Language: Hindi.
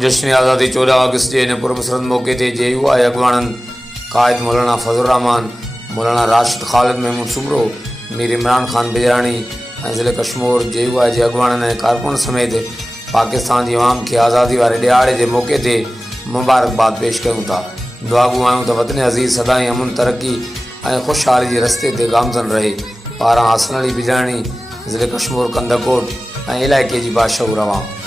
जश्न आज़ादी 14 अगस्त के इन पुरमसरत मौके ते JUI अगवाणनि कायद मौलाना फजल रहमान, मौलाना राशिद खालिद महमूद सुमरो, मीर इमरान खान बजराणी ऐं ज़िले कशमोर JUI जे अगवाणनि ऐं कारकुन समेत पाकिस्तान जी अवाम खे आज़ादी वारे ॾियारे जे मौके ते मुबारकबाद पेश कयूं था। दुआगू आहियूं त वतन अज़ीज़ सदाईं अमन तरक्की ऐं ख़ुशहाली जे रस्ते ते गामज़न रहे। पारां बजराणी ज़िले कशमोर क़ंधकोट ऐं इलाइक़े जी बाशऊर अवाम।